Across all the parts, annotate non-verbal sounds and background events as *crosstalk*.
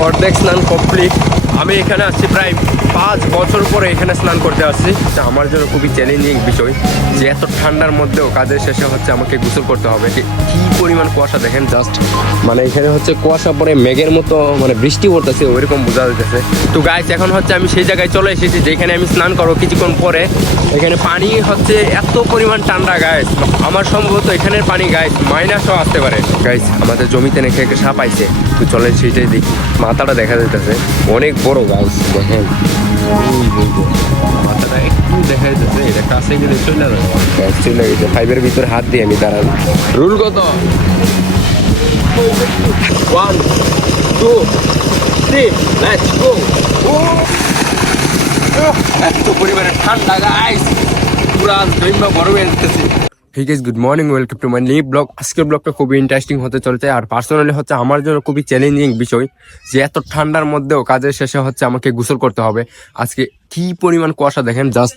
অর্ধেক স্নান কমপ্লিট আমি এখানে আসছি প্রায় পাঁচ বছর পরে এখানে স্নান করতে আসছি। আমার জন্য খুবই চ্যালেঞ্জিং বিষয়। যে এত ঠান্ডার মধ্যেও কাজের শেষে হচ্ছে আমাকে গোসল করতে হবে। কি পরিমাণ কুয়াশা দেখেন জাস্ট মানে এখানে হচ্ছে কুয়াশা পরে মেঘের মতো মানে বৃষ্টি পড়তেছে, ওইরকম বোঝা যাচ্ছে তো গাইস এখন হচ্ছে আমি সেই জায়গায় চলে এসেছি, যেখানে আমি স্নান করব কিছুক্ষণ পরে। এখানে পানি হচ্ছে এত পরিমাণ ঠান্ডা গাইস আমার সম্ভবত এখানের পানি গাইস মাইনাসও আসতে পারে। গাইস আমাদের জমিতে একটা সাপ আইছে। তো চলেন সেইটাই দেখি। মাথাটা দেখা যাইতেছে। অনেক বড় গাইস দেখেন মাথাটা একটু দেখা যাইতেছে এটা কাছে গেলে চলে যাবে চলে গেছে ফাইভের ভিতরে হাত দিয়ে আমি দাঁড়ান রুল কত? One two three let's go এত পরিমাণে ঠান্ডা গাইস পুরা দৈম্য গরমে যেতেছে ঠিক good morning welcome to my new blog আজকের ব্লগটা খুবই ইন্টারেস্টিং হতে চলছে আর পার্সোনালি হচ্ছে আমার জন্য খুবই চ্যালেঞ্জিং বিষয় যে এত ঠান্ডার মধ্যেও কাজের শেষে হচ্ছে আমাকে গোসল করতে হবে। আজকে কি পরিমাণ কুয়াশা দেখেন? জাস্ট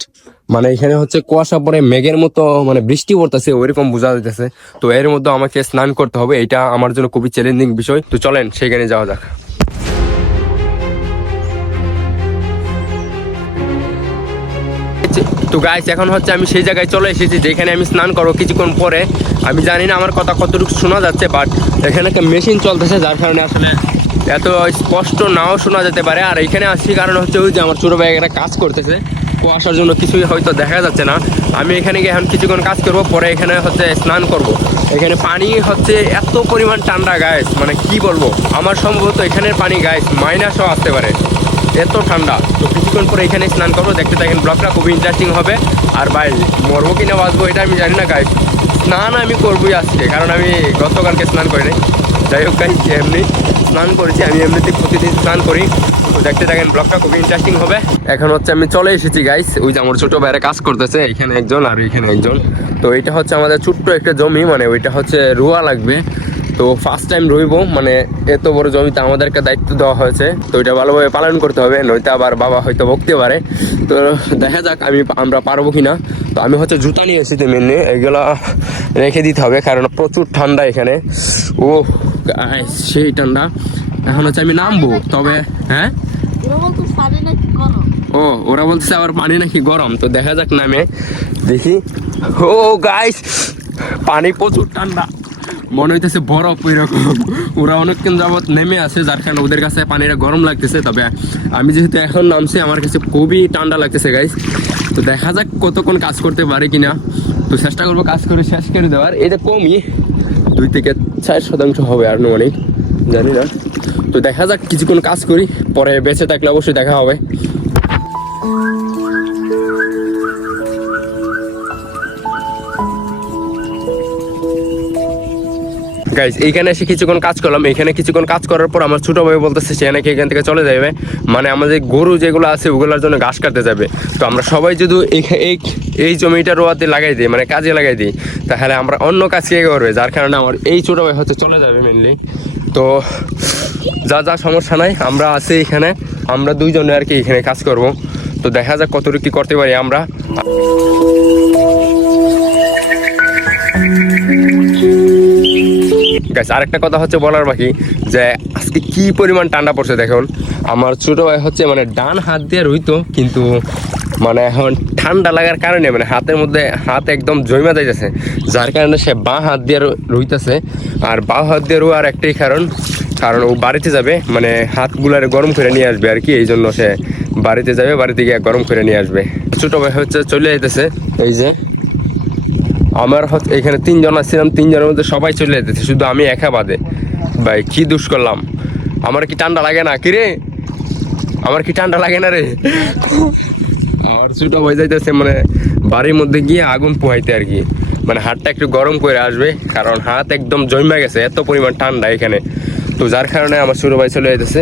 মানে এখানে হচ্ছে কুয়াশা পরে মেঘের মতো মানে বৃষ্টি পড়তেছে, ওইরকম বোঝা যাইতেছে। তো এর মধ্যে আমাকে স্নান করতে হবে এটা আমার জন্য খুবই চ্যালেঞ্জিং বিষয়। তো চলেন সেখানে যাওয়া যাক। তো গাইস এখন হচ্ছে আমি সেই জায়গায় চলে এসেছি যেখানে আমি স্নান করব কিছুক্ষণ পরে। আমি জানি না আমার কথা কতটুকু শোনা যাচ্ছে বাট এখানে একটা মেশিন চলতেছে, যার কারণে আসলে এত স্পষ্ট নাও শোনা যেতে পারে। আর এখানে আসছি কারণ হচ্ছে ওই যে আমার ছোটো ভাই একটা কাজ করতেছে কুয়াশার জন্য কিছুই হয়তো দেখা যাচ্ছে না। আমি এখানে গিয়ে এখন কিছুক্ষণ কাজ করব, পরে এখানে হচ্ছে স্নান করব। এখানে পানি হচ্ছে এত পরিমাণ ঠান্ডা গায়েস মানে কি বলব? আমার সম্ভবত এখানের পানি গায়েস মাইনাসও আসতে পারে। এত ঠান্ডা। তো কিছুক্ষণ পরে এখানে স্নান করব, দেখতে থাকেন ব্লগটা খুবই ইন্টারেস্টিং হবে। আর ভাই, মরবো কিনা বাঁচবো এটা আমি জানি না গাই স্নান আমি করবোই আজকে, কারণ আমি গতকালকে স্নান করি নাই যাই হোক গাই এমনি স্নান করেছি, আমি এমনিতে প্রতিদিন স্নান করি। তো দেখতে থাকেন ব্লগটা খুবই ইন্টারেস্টিং হবে। এখন হচ্ছে আমি চলে এসেছি গাইস ওই যে আমার ছোট ভাইয়েরা কাজ করতেছে, এখানে একজন আর এখানে একজন। তো এটা হচ্ছে আমাদের ছোট্ট একটা জমি মানে ওইটা হচ্ছে রুয়া লাগবে। তো ফার্স্ট টাইম রইব মানে এত বড় জমিতে আমাদেরকে দায়িত্ব দেওয়া হয়েছে, তো এটা ভালোভাবে পালন করতে হবে, নয়তো আবার বাবা হয়তো বকতে পারে। তো দেখা যাক আমি আমরা পারব কি না তো আমি হচ্ছে জুতা নিয়ে এসেছি মেনলি এগুলো রেখে দিতে হবে, কারণ প্রচুর ঠান্ডা এখানে। ও সেই ঠান্ডা। এখন হচ্ছে আমি নামবো, তবে হ্যাঁ? ও, ওরা বলতেছে আবার পানি নাকি গরম, তো দেখা যাক নামে। দেখি। ও গাইস পানি প্রচুর ঠান্ডা। মনে হইতেছে বরফ এরকম ওরা অনেকক্ষণ যাবত নেমে আছে, যার কারণে ওদের কাছে পানিটা গরম লাগতেছে। তবে আমি যেহেতু এখন নামছি, আমার কাছে খুবই ঠান্ডা লাগতেছে গাইস তো দেখা যাক কতক্ষণ কাজ করতে পারে কিনা। তো চেষ্টা করব কাজ করে শেষ করে দেওয়ার। এটা কমই, দুই থেকে চার শতাংশ হবে আর অনেক, জানি না। তো দেখা যাক কিছুক্ষণ কাজ করি, পরে বেঁচে থাকলে অবশ্যই দেখা হবে। গাইজ এইখানে এসে কিছুক্ষণ কাজ করলাম। এখানে কিছুক্ষণ কাজ করার পর আমার ছোটো ভাই বলতেছে, সে নাকি এখান থেকে চলে যাবে। মানে আমাদের গরু যেগুলো আছে, ওগুলোর জন্য ঘাস কাটতে যাবে। তো আমরা সবাই যদি এই- এই জমিটা রোয়াতে লাগাই দিই মানে কাজে লাগাই দিই, তাহলে আমরা অন্য কাজ কে করবে? যার কারণে আমার এই ছোটো ভাই হচ্ছে চলে যাবে মেনলি তো যা যা সমস্যা নাই, আমরা আছি এখানে। আমরা দুইজনে আর কি এখানে কাজ করব। তো দেখা যাক কতটুকু করতে পারি আমরা। গাছ আরেকটা কথা হচ্ছে বলার বাকি যে আজকে কি পরিমাণ ঠান্ডা পড়ছে দেখুন। আমার ছোট ভাই হচ্ছে মানে ডান হাত দিয়ে রইতো, কিন্তু মানে এখন ঠান্ডা লাগার কারণে মানে হাতের মধ্যে হাত একদম জমা যাইতেছে। যার কারণে সে বাঁ হাত দিয়ে রইতেছে। আর বাঁ হাত দিয়ে রোয়ার একটাই কারণ কারণ ও বাড়িতে যাবে মানে হাতগুলার গরম করে নিয়ে আসবে আর কি এই জন্য সে বাড়িতে যাবে, বাড়িতে গিয়ে গরম করে নিয়ে আসবে। ছোট ভাই হচ্ছে চলে যেতেছে এই যে আমার হচ্ছে এখানে তিনজন আসছিলাম, তিনজনের মধ্যে সবাই চলে যেতেছে, শুধু আমি একা বাদে। ভাই, কি দুষ করলাম? আমার কি ঠান্ডা লাগে না? কি রে? আমার কি ঠান্ডা লাগে না রে? আমার ছোট হয়ে যাইতেছে মানে বাড়ির মধ্যে গিয়ে আগুন পোহাইতে আর কি। মানে হাতটা একটু গরম করে আসবে, কারণ হাত একদম জমে গেছে, এত পরিমাণ ঠান্ডা এখানে। তো যার কারণে আমার ছোট ভাই চলে যেতেছে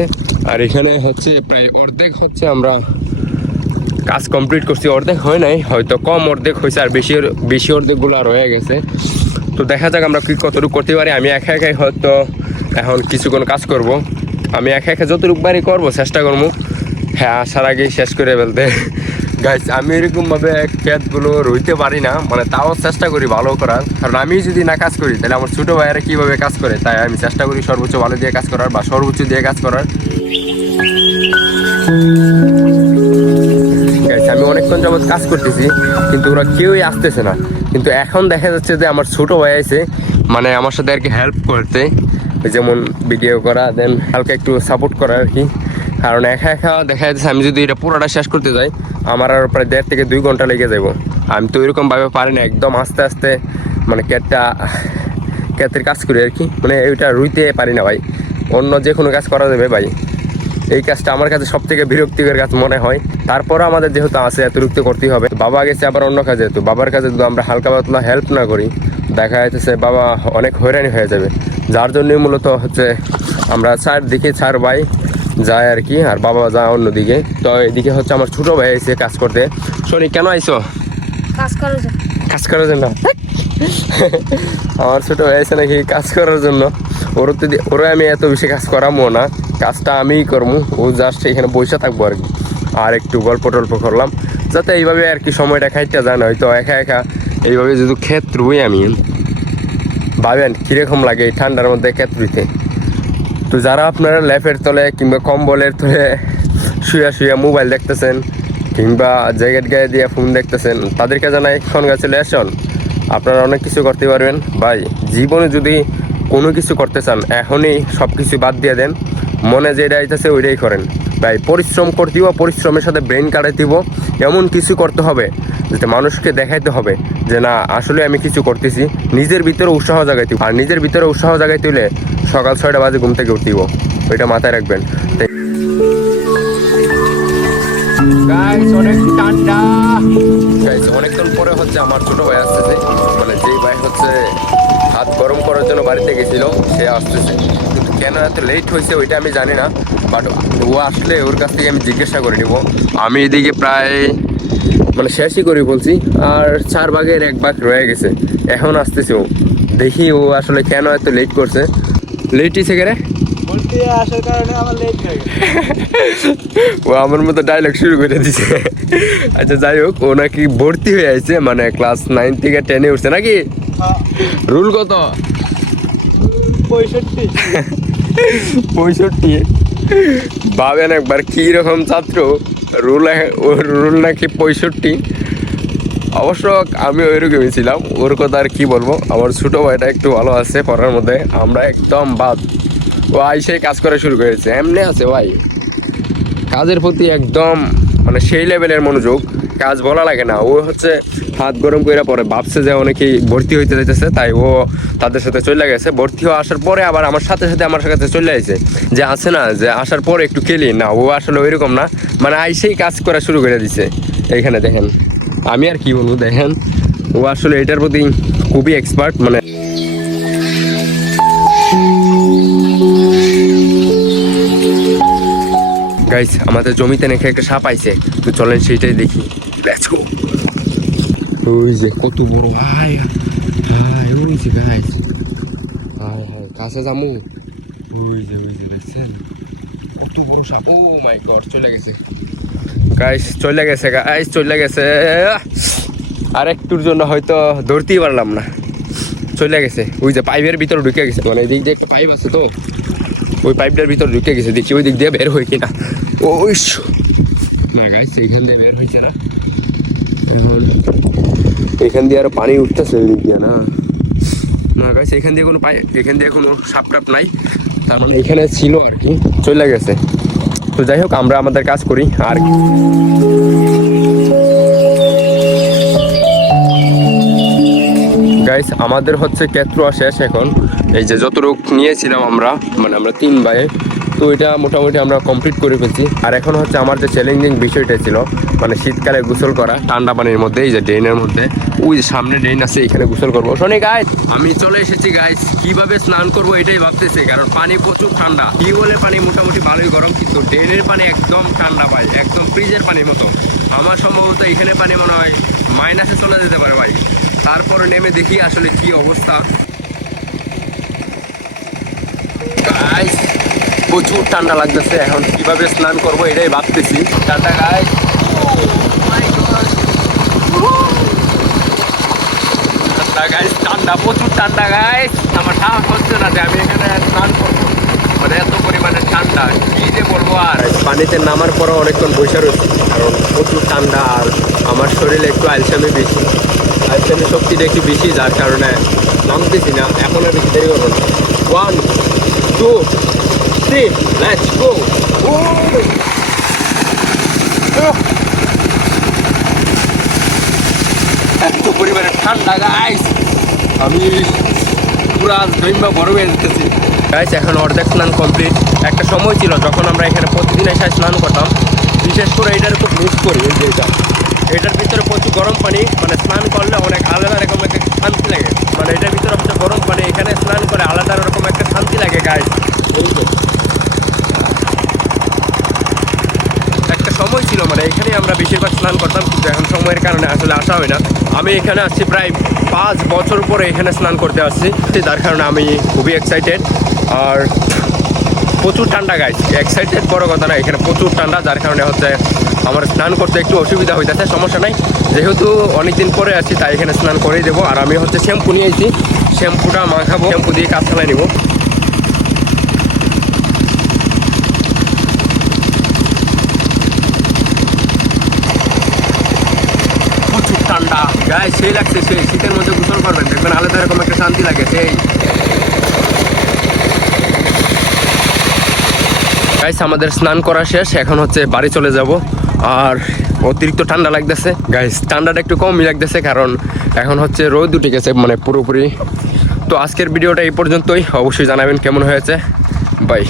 আর এখানে হচ্ছে প্রায় অর্ধেক হচ্ছে আমরা কাজ কমপ্লিট করছি, অর্ধেক হয় নাই, হয়তো কম অর্ধেক হয়েছে আর বেশি বেশি অর্ধেকগুলো আর হয়ে গেছে। তো দেখা যাক আমরা কি কতটুকু করতে পারি। আমি একা একাই হয়তো এখন কিছুক্ষণ কাজ করব। আমি একা একা যতটুকু বাড়ি করব, চেষ্টা করব। হ্যাঁ আসার আগেই শেষ করে ফেলতে। গাইস আমি এরকমভাবে ক্ষেতগুলো রইতে পারি না মানে তাও চেষ্টা করি ভালো করার। কারণ আমি যদি না কাজ করি, তাহলে আমার ছোটো ভাইয়েরা কীভাবে কাজ করে? তাই আমি চেষ্টা করি সর্বোচ্চ ভালো দিয়ে কাজ করার বা সর্বোচ্চ দিয়ে কাজ করার। Guys, আমি অনেকক্ষণ যাবত কাজ করতেছি কিন্তু ওরা কেউই আসতেছে না। কিন্তু এখন দেখা যাচ্ছে যে আমার ছোটো ভাই আছে মানে আমার সাথে আর কি হেল্প করতে যেমন ভিডিও করা দেন হালকা একটু সাপোর্ট করা আর কি। কারণ একা একা দেখা যাচ্ছে আমি যদি এটা পুরোটা শেষ করতে যাই আমার আর প্রায় দেড় থেকে দুই ঘণ্টা লেগে যাব আমি তো ওইরকমভাবে পারি না একদম আস্তে আস্তে মানে ক্যাটটা ক্যাটের কাজ করি আর কি। মানে ওইটা রুইতে পারি না ভাই। অন্য যে কোনো কাজ করা যাবে ভাই। এই কাজটা আমার কাছে সব থেকে বিরক্তিকর কাজ মনে হয়। তারপরও আমাদের যেহেতু আছে এতটুকু করতেই হবে। বাবা গেছে আবার অন্য কাজে। তো বাবার কাছে যদি আমরা হালকা পাতলা হেল্প না করি দেখা যাচ্ছে বাবা অনেক হয়রানি হয়ে যাবে। যার জন্যই মূলত হচ্ছে আমরা চার দিকে চার ভাই যায় আর কি আর বাবা যায় অন্যদিকে। তো এদিকে হচ্ছে আমার ছোট ভাই এসে কাজ করতে। শোনি কেন আইসো কাজ করার জন্য। কাজ করার জন্য? *laughs* আমার ছোট ভাই আছে নাকি কাজ করার জন্য। ওর তো ওরে আমি এত বেশি কাজ করাবো না, কাজটা আমিই করব ও জাস্ট এখানে বসে থাকব আর কি। আর একটু গল্প টল্প করলাম, যাতে এইভাবে আর কি সময়টা খাইতে যায় না। হয়তো একা একা এইভাবে যদি ক্ষেত রুই আমি, ভাবেন কীরকম লাগে এই ঠান্ডার মধ্যে ক্ষেত রুইতে। তো যারা আপনারা ল্যাপের তলে কিংবা কম্বলের তলে শুয়া শুয়া মোবাইল দেখতেছেন, কিংবা জ্যাকেট গায়ে দিয়ে ফোন দেখতেছেন, তাদেরকে জানাই কনগ্রাচুলেশন আপনারা অনেক কিছু করতে পারবেন। ভাই, জীবনে যদি কোনো কিছু করতে চান, এখনই সব কিছু বাদ দিয়ে দেন। মনে যেটা আইতেছে ওইটাই করেন। ভাই, পরিশ্রম করতে হবে পরিশ্রমের সাথে ব্রেন হবে এমন কিছু করতে হবে, যাতে মানুষকে দেখাইতে হবে যে, না, আসলে আমি কিছু করতেছি। নিজের ভিতরে উৎসাহ জাগাইতে হবে। আর নিজের ভিতরে উৎসাহ জাগাইতে হলে সকাল ছয়টা বাজে ঘুম থেকে উঠতে হবে। ওইটা মাথায় রাখবেন। অনেকক্ষণ পরে হচ্ছে আমার ছোট ভাই আসতেছে। মানে যেই ভাই হচ্ছে হাত গরম করার জন্য বাড়িতে গেছিল সে আসতেছে। কিন্তু কেন এত লেট হয়েছে ওইটা আমি জানি না বাট ও আসলে ওর কাছ থেকে আমি জিজ্ঞাসা করে নিব। আমি এদিকে প্রায় মানে শেষই করি বলছি আর চার ভাগের এক ভাগ রয়ে গেছে। এখন আসতেছে ও। দেখি ও আসলে কেন এত লেট করছে। লেট হয়েছে হয়ে গেছে। ও আমার মতো ডায়লগ শুরু করে দিছে। আচ্ছা যাই হোক ও নাকি ভর্তি হয়ে আছে মানে ক্লাস নাইন থেকে টেনে উঠছে নাকি? রুল কত? পঁয়ষট্টি। পঁয়ষট্টি। ভাবেন একবার কি রকম ছাত্র? রুল রুল নাকি পঁয়ষট্টি? অবশ্য আমি ওইরকমই ছিলাম ওর কথা আর কি বলব? আমার ছোট ভাইটা একটু ভালো আছে পড়ার মধ্যে আমরা একদম বাদ। ও আইসে কাজ করা শুরু করেছে এমনি আছে ভাই। কাজের প্রতি একদম মানে সেই লেভেলের মনোযোগ কাজ বলা লাগে না। ও হচ্ছে হাত গরম করে পরে ভাবছে যে অনেকেই ভর্তি হইতে যাইতেছে, তাই ও তাদের সাথে চলে গেছে। ভর্তি হয়ে আসার পরে আবার আমার সাথে সাথে আমার কাছে চলে আসে যে, আছে না, যে আসার পরে একটু খেলি। না, ও আসলে ওইরকম না। মানে আইসেই কাজ করা শুরু করে দিছে। এইখানে দেখেন, আমি আর কি বলব, দেখেন, ও আসলে এটার প্রতি খুবই এক্সপার্ট মানে গাইস আমাদের জমিতে নাকি একটা সাপ আইছে। তো চলেন সেইটাই দেখি। লেটস গো ওই যে কত বড় হাই হাই ওই যে গাইস হাই কাছে যামু যে কত বড় সাপ মাই গড চলে গেছে গাইস চলে গেছে গাইস চলে গেছে আর একটুর জন্য হয়তো ধরতেই পারলাম না। চলে গেছে। ওই যে পাইপের ভিতরে ঢুকে গেছে। মানে এদিক দিয়ে একটা পাইপ আছে তো। ওই পাইপটার ভিতর ঢুকে গেছে। দেখি ওই দিক দিয়ে বের হয় কিনা। ওই। না গাইস এইখান দিয়ে বের হয়েছে না। এখন এখান দিয়ে আরও পানি উঠতেছে দিক দিয়ে না? না গাইস এখান দিয়ে কোনো পাই এখান দিয়ে কোনো সাপ টাপ নাই। তার মানে এখানে ছিল আর কি চলে গেছে। তো যাই হোক আমরা আমাদের কাজ করি আর গাইস আমাদের হচ্ছে কেত্রুয়া শেষ এখন। এই যে যতটুক নিয়েছিলাম আমরা মানে আমরা তিন ভাই তো এটা মোটামুটি আমরা কমপ্লিট করে ফেলছি। আর এখন হচ্ছে আমার যে চ্যালেঞ্জিং বিষয়টা ছিল মানে শীতকালে গোসল করা, ঠান্ডা পানির মধ্যে, এই যে ড্রেনের মধ্যে, ওই সামনে ড্রেন আছে, এখানে গোসল করব। শোনে গাইস আমি চলে এসেছি গাইস কীভাবে স্নান করব এটাই ভাবতেছি, কারণ পানি প্রচুর ঠান্ডা। বলে পানি মোটামুটি ভালোই গরম, কিন্তু ড্রেনের পানি একদম ঠান্ডা ভাই, একদম ফ্রিজের পানির মতো। আমার সম্ভবত এখানে পানি মনে হয় মাইনাসে চলে যেতে পারে ভাই। তারপরে নেমে দেখি আসলে কি অবস্থা। প্রচুর ঠান্ডা লাগতেছে, এখন কীভাবে স্নান করব এটাই ভাবতেছি। ঠান্ডা গাইস ঠান্ডা ঠান্ডা, প্রচুর ঠান্ডা গাইস আমার সাহস হচ্ছে না যে আমি এখানে স্নান করব। মানে এত পরিমাণে ঠান্ডা, কি যে বলব আর। পানিতে নামার পরও অনেকক্ষণ বসে রয়েছি, কারণ প্রচুর ঠান্ডা আর আমার শরীরে একটু আলসামি বেশি। আলসামি শক্তিটা একটু বেশি, যার কারণে নামতেছি না, এখন আর দেরি করব না। One two three let's go এত পরিমাণে ঠান্ডা গাইস আমি পুরা দৈম্বা বড় হয়ে যেতেছি। গাইস এখন অর্ধেক স্নান কমপ্লিট একটা সময় ছিল যখন আমরা এখানে প্রতিদিন এসে স্নান করতাম। বিশেষ করে এটার খুব মিস করি, এই যে এটা। এটার ভিতরে প্রচুর গরম পানি মানে স্নান করলে অনেক আলাদা রকম একটা শান্তি লাগে। মানে এটার ভিতরে হচ্ছে গরম পানি এখানে স্নান করে আলাদা রকম একটা শান্তি লাগে গাইস এই যে একটা সময় ছিল মানে এখানে আমরা বেশিরভাগ স্নান করতাম, কিন্তু এখন সময়ের কারণে আসলে আসা হয় না। আমি এখানে আসছি প্রায় পাঁচ বছর পরে এখানে স্নান করতে আসছি, যার কারণে আমি খুবই এক্সাইটেড আর প্রচুর ঠান্ডা গাছ এক্সাইটেড বড় কথা না, এখানে প্রচুর ঠান্ডা, যার কারণে হচ্ছে আমার স্নান করতে একটু অসুবিধা হয়ে হইতেছে, সমস্যা নাই। যেহেতু অনেকদিন পরে আছি তাই এখানে স্নান করেই দেবো। আর আমি হচ্ছে শ্যাম্পু নিয়েছি শ্যাম্পুটা মাখাবো, শ্যাম্পু দিয়ে কাজ চালাই নিবো প্রচুর ঠান্ডা গায়ে সেই লাগছে, সেই শীতের মধ্যে গোসল করবেন। দেখবেন আলাদা রকম একটা শান্তি লাগে, সেই। গাইস, আমাদের স্নান করা শেষ। এখন হচ্ছে বাড়ি চলে যাব। আর অতিরিক্ত ঠান্ডা লাগতেছে। গাইস, ঠান্ডাটা একটু কমই লাগতেছে, কারণ এখন হচ্ছে রোদ উঠে গেছে মানে পুরোপুরি। তো আজকের ভিডিওটা এই পর্যন্তই। অবশ্যই জানাবেন কেমন হয়েছে। বাই।